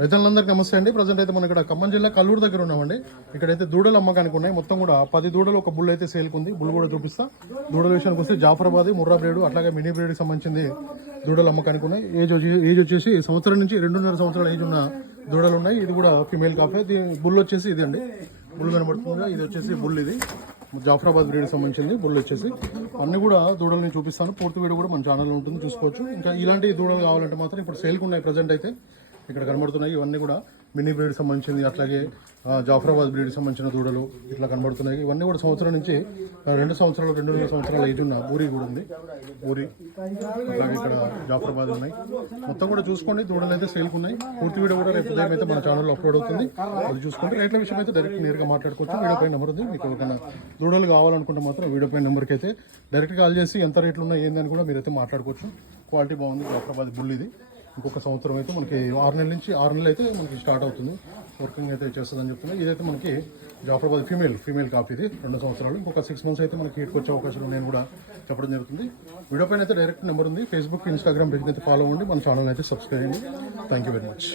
రైతులందరికీ నమస్తే అండి. ప్రజెంట్ అయితే మనం ఇక్కడ ఖమ్మం జిల్లా కల్లూరు దగ్గర ఉన్నామండి. ఇక్కడైతే దూడలు అమ్మకానికి ఉన్నాయి. మొత్తం కూడా 10 దూడలు, ఒక బుల్ అయితే సేల్కుంది. బుల్ కూడా చూపిస్తా. దూడల విషయానికి వస్తే జాఫరాబాద్, ముర్రా బ్రేడ్, అట్లాగే మినీ బ్రేడ్కి సంబంధించింది దూడలు అమ్మకానికి ఉన్నాయి. ఏజ్ వచ్చేసి సంవత్సరం నుంచి 2.5 సంవత్సరాల ఏజ్ ఉన్న దూడలు ఉన్నాయి. ఇది కూడా ఫిమేల్ కాఫే. బుల్ వచ్చేసి ఇది అండి, బుల్ కనబడుతుంది. ఇది వచ్చేసి బుల్, ఇది జాఫరాబాద్ బ్రీడ్కి సంబంధించింది. బుల్ వచ్చేసి అన్ని కూడా దూడల్ని చూపిస్తాను. పూర్తి వీడియో కూడా మన ఛానల్లో ఉంటుంది, చూసుకోవచ్చు. ఇంకా ఇలాంటి దూడలు కావాలంటే మాత్రం ఇప్పుడు సేల్కి ఉన్నాయి. ప్రజెంట్ అయితే ఇక్కడ కనబడుతున్నాయి. ఇవన్నీ కూడా మినీ బ్రీడ్ సంబంధించింది, అట్లాగే జాఫరాబాద్ బ్రీడ్ సంబంధించిన దూడలు ఇట్లా కనబడుతున్నాయి. ఇవన్నీ కూడా సంవత్సరం నుంచి 2 సంవత్సరాలు, 2.5 సంవత్సరాల ఏజ్ ఉన్న ఊరి కూడా ఉంది. ఊరి అట్లాగే ఇక్కడ జాఫరాబాద్ ఉన్నాయి. మొత్తం కూడా చూసుకోండి. దూడలు అయితే సేల్కి ఉన్నాయి. పూర్తి వీడియో కూడా రేపు ఉదయం అయితే మన ఛానల్లో అప్లోడ్ అవుతుంది. అది చూసుకోండి. రేట్ల విషయం అయితే డైరెక్ట్ నేరుగా మాట్లాడుకోవచ్చు. వీడియో పైన నెంబర్ ఉంది. మీకు ఎవరికైనా దూడలు కావాలనుకుంటే మాత్రం వీడియో పైన నెంబర్కి అయితే డైరెక్ట్ కాల్ చేసి ఎంత రేట్లు ఉన్నాయి ఏందని కూడా మీరైతే మాట్లాడుకోవచ్చు. క్వాలిటీ బాగుంది. జాఫరాబాద్ బుల్ ఇది. ఇంకొక సంవత్సరం అయితే మనకి 6 నెలలు అయితే మనకి స్టార్ట్ అవుతుంది. వర్కింగ్ అయితే చేస్తుందని చెప్తున్నాయి. ఇదైతే మనకి జాఫరాబాద్ ఫీమేల్ కాఫీ, ఇది 2 సంవత్సరాలు. ఇంకొక 6 మంత్స్ అయితే మనకి హీట్కి వచ్చే అవకాశాలు నేను కూడా చెప్పడం జరుగుతుంది. వీడియో పైన అయితే డైరెక్ట్ నెంబర్ ఉంది. ఫేస్బుక్, ఇన్స్టాగ్రామ్ పేజ్ని అయితే ఫాలో అవ్వండి. మన ఛానల్ అయితే సబ్స్క్రైబ్ చేయండి. Thank you very much.